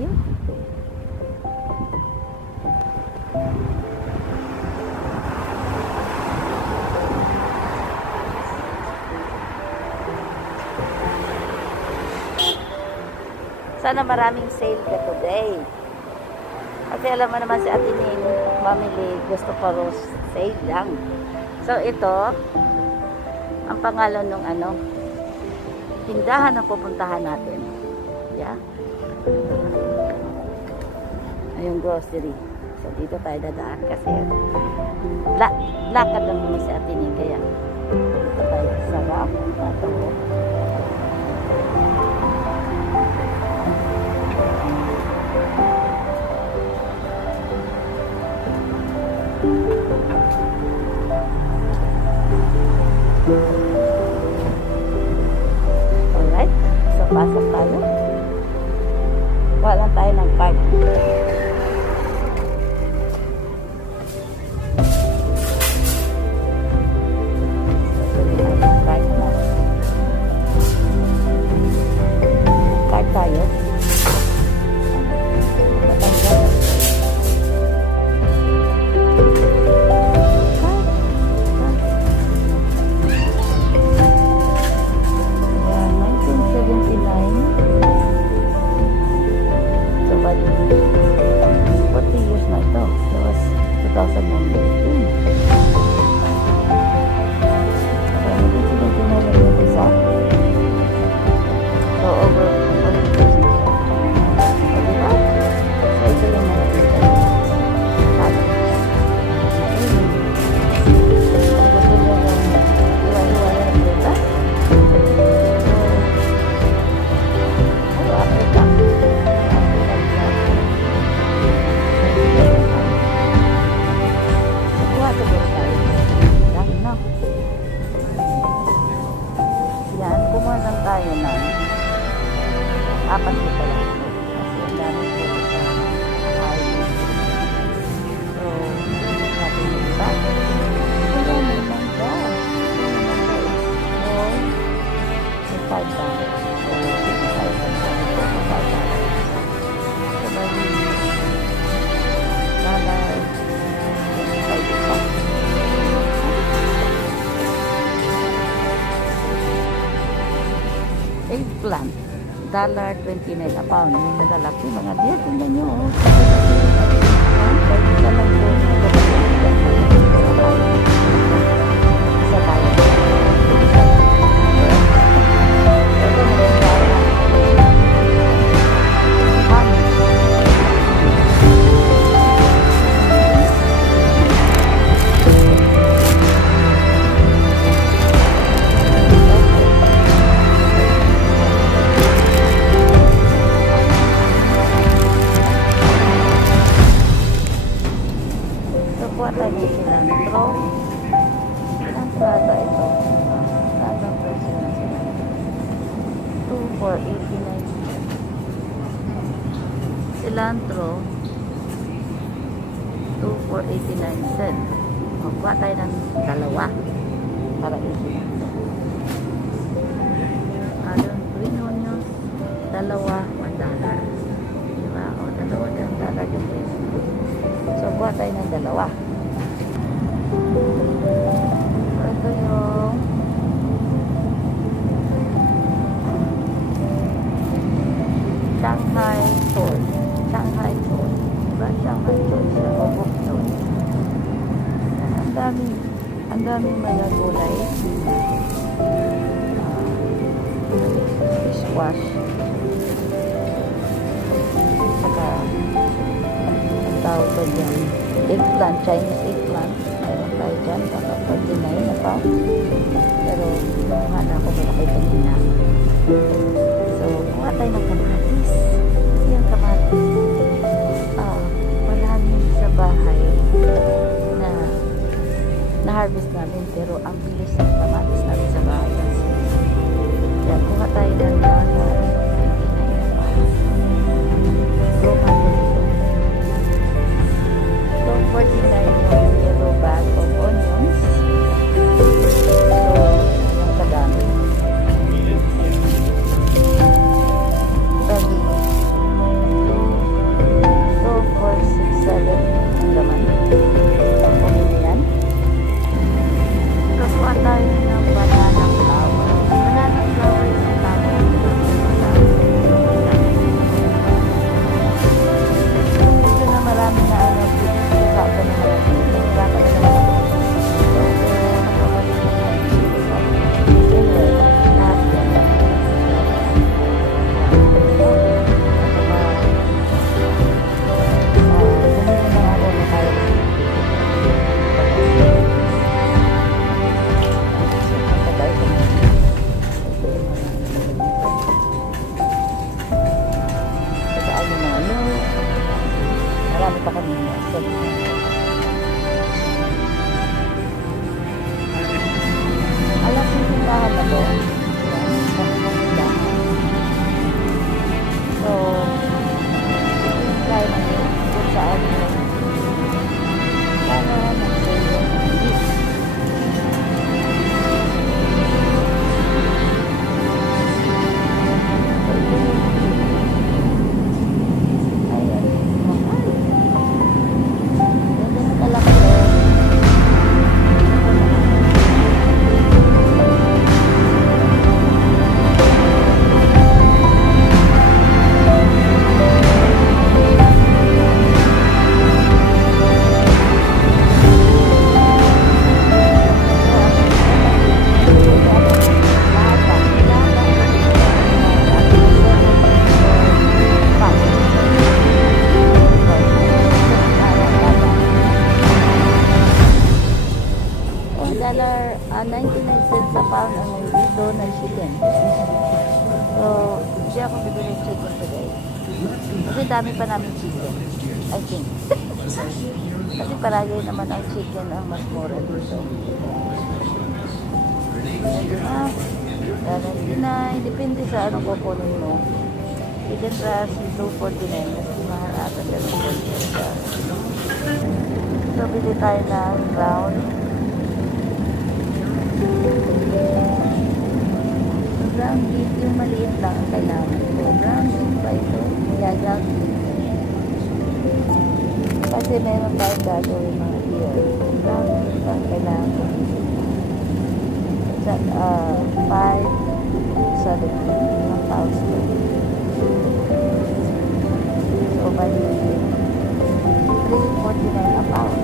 tayo. Sana maraming sale ka today. Kasi alam mo naman si Ate Ning, mamili, gusto pa ros sale lang. So ito, ang pangalan ng ano, tindahan na pupuntahan natin. Yeah. Ayong grocery. So dito tayo dadaan kasi lakad lang muna si Ate Ning, kaya dito tayo sarap. Alright, so pasok tayo. Wala tayo ng card. Card tayo. Tayo na apat na pala kasi ang dami po sa highway. So natin yung iba wala naman ba so $5 so eggplant, $1.29 a pound. Yung nalalaki, mga dear, tingnan nyo. Pwede ka lang po. Isa tayo. Kuha tayo ng cilantro. Cilantro ata ito. Sabang presyo na cilantro. 2 for 89. Cilantro. 2 for 89 cents. Kuha tayo ng dalawa. Para 89 cents. Green onions. Dalawa, $1. Diba? O, dalawa ng $1 yung presyo. So, kuha tayo ng dalawa. Ito yung Shanghai Toy. Shanghai Toy. Diba? Shanghai Toy. Obok Toy. Ang daming mga gulay. Squash. Saka ang tawag ko dyan. Eggplant. Chinese eggplant. Mayroon tayo dyan. Baka 49 na pa. Pero kuha na ako malaki kanina. So, kuha tayo ng kamatis. Kasi yung kamatis marami sa bahay na na-harvest namin. Pero ang bilis ng kamatis namin sa bahay. Kaya kuha tayo ng yellow bag of onions. So, ang kadami. Dami. 2 Alam mo yung tindahan na to? Yan, kami ng tindahan. So, ito yung try namin kung saan yung para mag-save yung beef. $99 a pound ang dito ng chicken. So, hindi ako bibili ng chicken today. Kasi dami pa namin chicken. I think. Kasi palagi naman ang chicken ang mas mura dito. Depende sa anong kukunin mo. Chicken breast, $2.49. Mas mahal ata $2.49. So, bili tayo ng ground. Ground beef, yung maliit lang ang kailangan ito. Ground beef ba ito? Yeah, ground beef. Kasi meron tayong gagawin mga deer. Ground beef ang kailangan ko. $5.70 ang pounds ko. So, bali $3.49 a pound.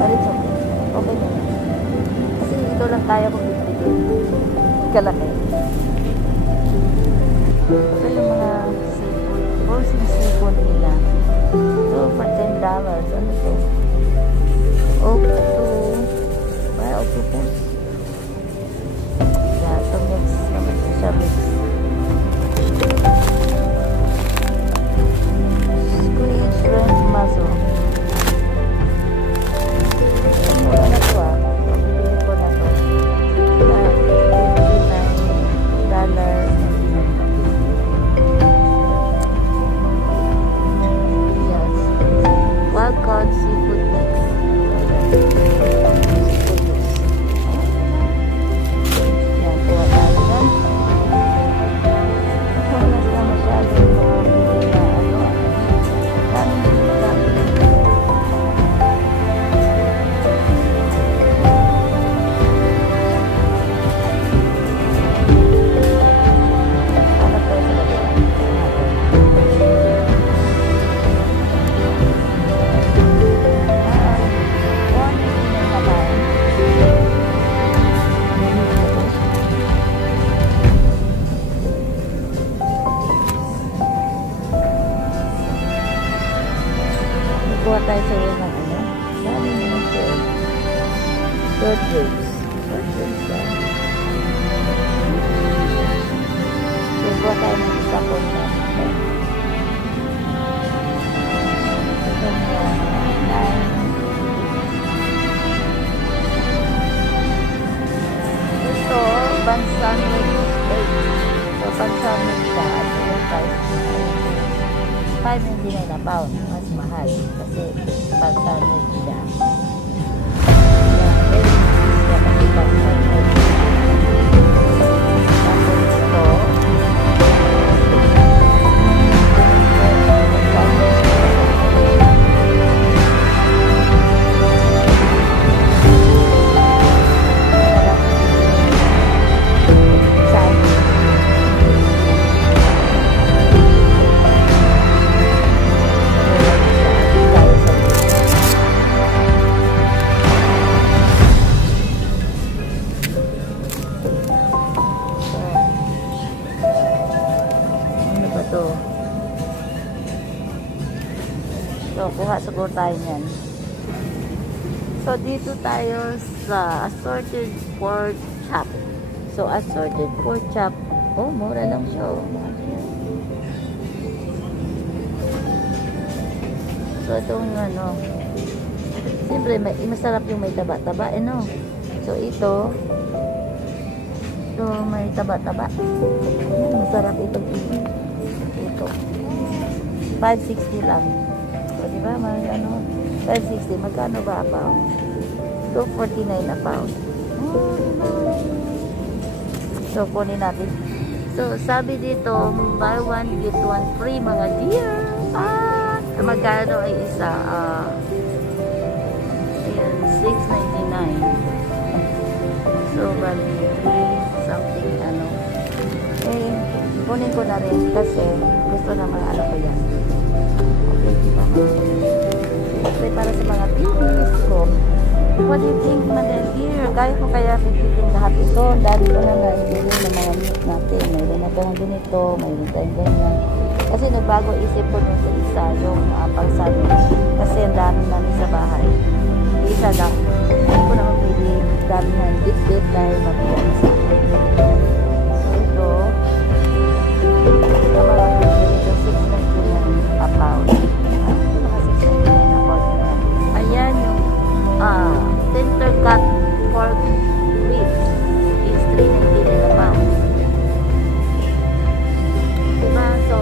But it's okay. Okay na yun. Kasi ito lang tayo kung bibili. Kalaki. Ito yung mga seafood. Frozen seafood nila. So, for $10. Ano ito? Octopus. Yeah, ito mix naman siya mix. Squid, shrimp, mussel. Mura na ito ah. Pabili ko na ito. Yes. Wild caught seafood mix. Yan, kuha tayo yan. Kulas na masyado yung mga bili na ano. Daming bili na. Kuha tayo sa iyo ng ano. Dami naman siya. Short ribs. Short ribs lang. So, kuha tayo ng isa po na. Ito niya. 9. Ito, balsamic steak. So, balsamic siya. At yung price niya. $5.99 a pound. Mas mahal. Kasi balsamic siya. So, kuha siguro tayo niyan. So, dito tayo sa assorted pork chop. So, assorted pork chop. Oh, mura lang siya. So, itong ano, siyempre, masarap yung may taba-taba, no? So, ito, may taba-taba. Masarap itong ito. 560 lang. So, di ba? May ano, 560. Magkano ba a pound? 249 a pound. So, kunin natin. So, sabi dito, buy one, get one free, mga dear. Magkano ay isa? Ayan, 6.99. So, bali, 3 something, ano. Eh, kunin ko na rin kasi gusto naman, ano ko yan. Okay, diba? Kasi para sa mga babies ko. What do you think, Madel? Here, kaya ko kaya pipitin lahat ito. Dahil ko na naibili ng mga meat natin. Mayroon na tayong ganito, mayroon tayong ganyan. Kasi nagbago isip ko nung sa isa, yung pang-sandwich. Kasi ang dami namin sa bahay. Isa lang. Hindi ko naman pwede dami na bit-bit dahil mabiyan sa akin. So ito, namarami ko ito, 6.99 a pound. Mga 6.99 a pound. Ayan yung tender cut pork ribs is 3.99 a pound. Diba? So,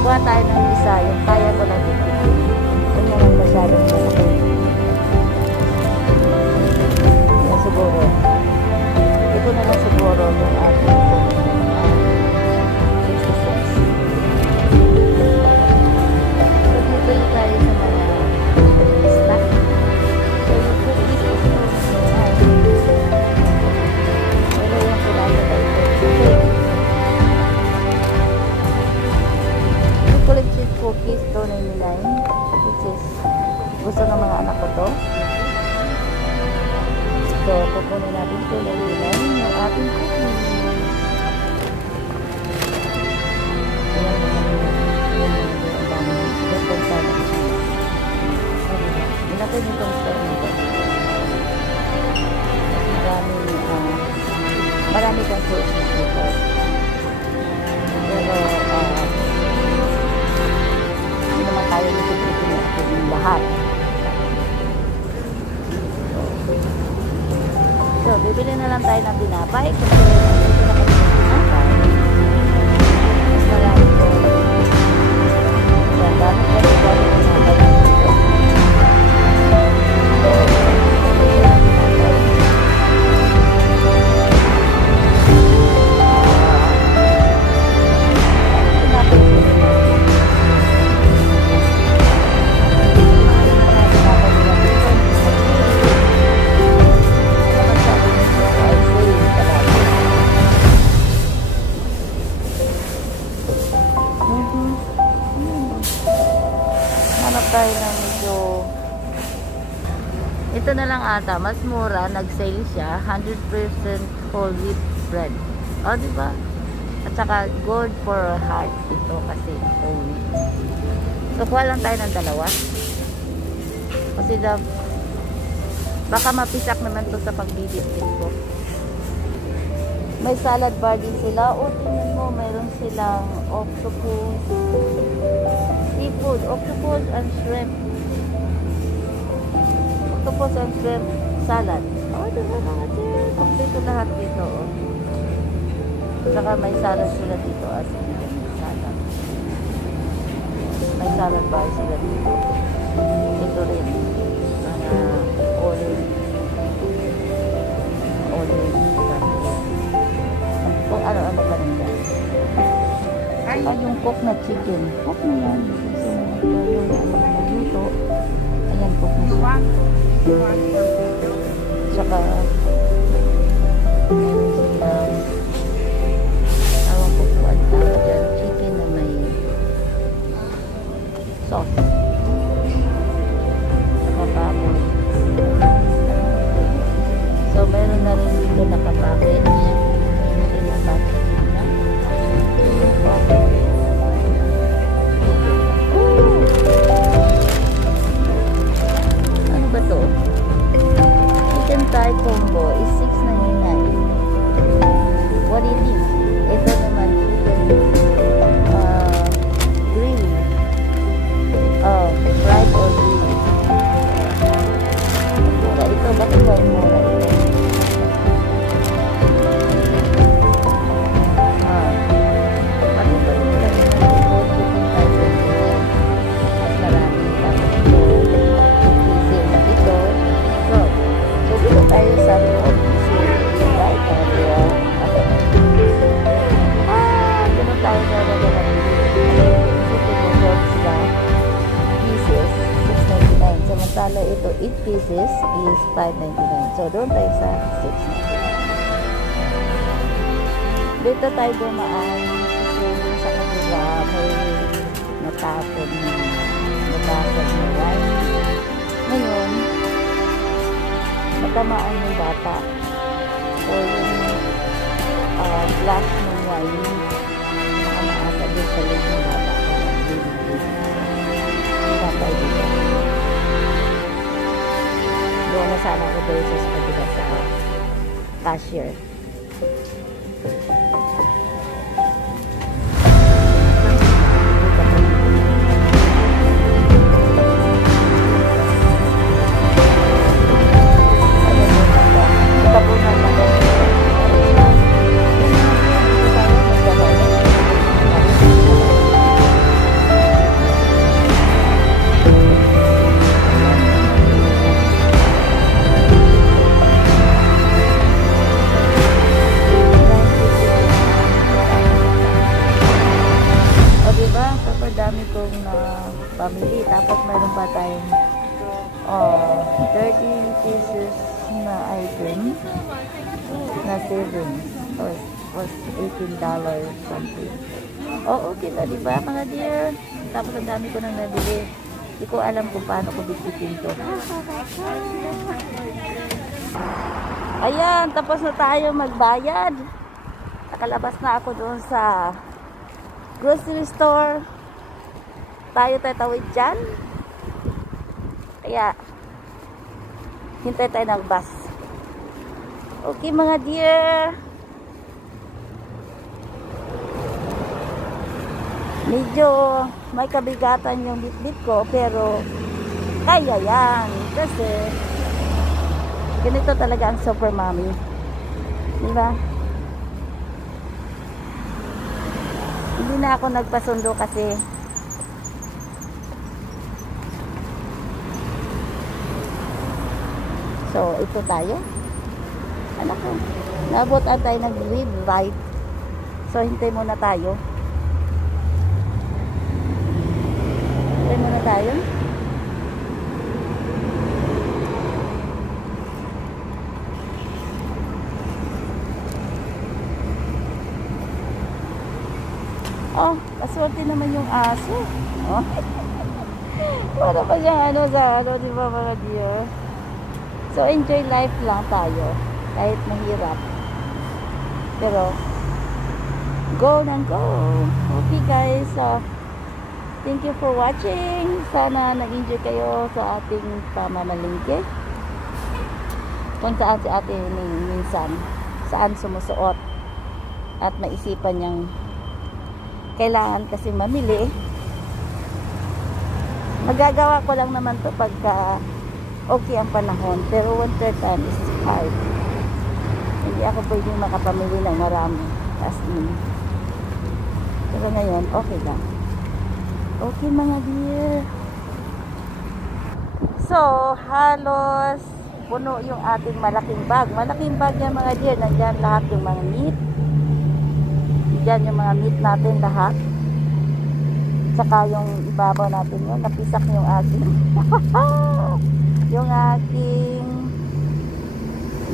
kuha tayo ng isa, yung kaya ko lang dito. Kung naman masyadong malaki. Yan siguro. Ito na lang siguro yung ating 66. So, bibili tayo sa mga snack. So, yung cookies is no. Pero yung kailangan tayo ito. Chocolate chip cookies, $2.99, which is gusto ng mga anak ko to. So, pupunin natin $2.99 yung ating cookies. Ayan mo naman yung dami. Bukong sana. Ilapin itong store nito. Marami kang choices dito. Pero, hindi naman tayo nito yung lahat. So, bibili na lang tayo ng tinapay kasi ito na kami ng tinapay. Mas marami ko. Yan, dami ko rin tinapay dito. Tayo na medyo ito na lang ata, mas mura, nag-sale siya, 100% whole wheat bread. O, diba? At saka good for heart ito kasi whole wheat. So, kuha lang tayo ng dalawa. Kasi baka mapisak naman to sa pagbibitbit ko. May salad bar din sila. O, tingnan mo, mayroon silang octopus, seafood, octopus and shrimp. Octopus and shrimp salad. Oh, diba mga dear? Kompleto lahat dito. Oh. Saka may salad sila dito. As in, salad. May salad bar sila dito. Ito rin. Olive. Kung ano-ano pa rin dyan. Yung cook na chicken. Cook na yan. Yung nagluto. Ayan, cook na siya. Tsaka tawag ko po ang tawag dyan. Chicken na may sauce. Tsaka baboy. So, meron na rin dito nakapackage. Ano ba to? Chicken Thai combo is $6.99. 8 pieces is 5.99. So, doon tayo sa 6. Dito tayo dumaan kasi sa kanila may natapon na wine. Ngayon, natamaan yung bata. So, yung glass ng wine, nakamaasa din sa leg ng bata. Tapay dito. Doon na sana ako dahil sa kabila sa cashier. Dami kong pamili. Tapos meron pa tayong 30 pieces na item na savings. Was $18 something. Okay na, diba mga dear? Tapos ang dami ko nang nabili. Hindi ko alam kung paano ko bitbitin to. Ayan, tapos na tayo magbayad. Nakalabas na ako doon sa grocery store. Tayo tatawid dyan. Kaya, hintay tayo ng bus. Okay mga dear. Medyo may kabigatan yung bitbit ko, pero kaya yan. Kasi, ganito talaga ang super mommy. Diba? Hindi na ako nagpasundo kasi so, ito tayo. Anak ko. Nabutan tayo ng red light. So, hintay muna tayo. Hintay muna tayo. Oh, kaswerte naman yung aso. Oh. Para pa siya sa di ba mga dear? So, enjoy life lang tayo. Kahit mahirap. Pero, go and go. Okay guys. So, thank you for watching. Sana nag-enjoy kayo sa ating pamamalingke. Kung saan si ate minsan. Saan sumusuot. At maisipan niyang kailangan kasi mamili. Magagawa ko lang naman to pagka okay ang panahon, pero 1/3 time is hard. Hindi ako pwedeng makapamili ng marami as in. Pero ngayon, okay lang. Okay mga dear. So, halos puno yung ating malaking bag. Malaking bag yan mga dear. Nandyan lahat yung mga meat. Nandyan yung mga meat natin lahat. Saka yung ibabaw natin yun. Napisak yung ating yung aking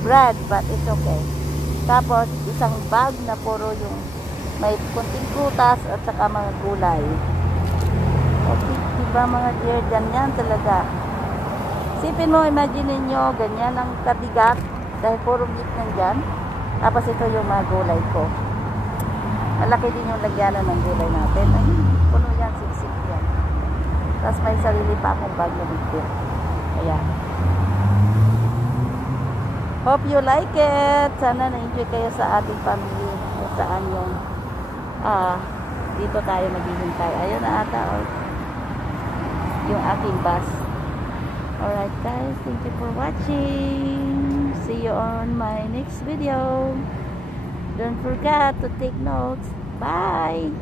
bread, but it's okay. Tapos isang bag na puro yung may kunting prutas at saka mga gulay. Okay, diba mga dear, ganyan talaga. Sipin mo, imagine niyo ganyan ang kabigat dahil puro meat nandyan. Tapos ito yung mga gulay ko. Malaki din yung lagyanan ng gulay natin. Ay, puno yan, siksik yan. Tapos may sarili pa akong bag na bigyan. Ayan. Hope you like it. Sana na-enjoy kayo sa ating family. Kung saan yung dito tayo maghihintay. Ayun na ata. Yung aking bus. Alright guys. Thank you for watching. See you on my next video. Don't forget to take notes. Bye.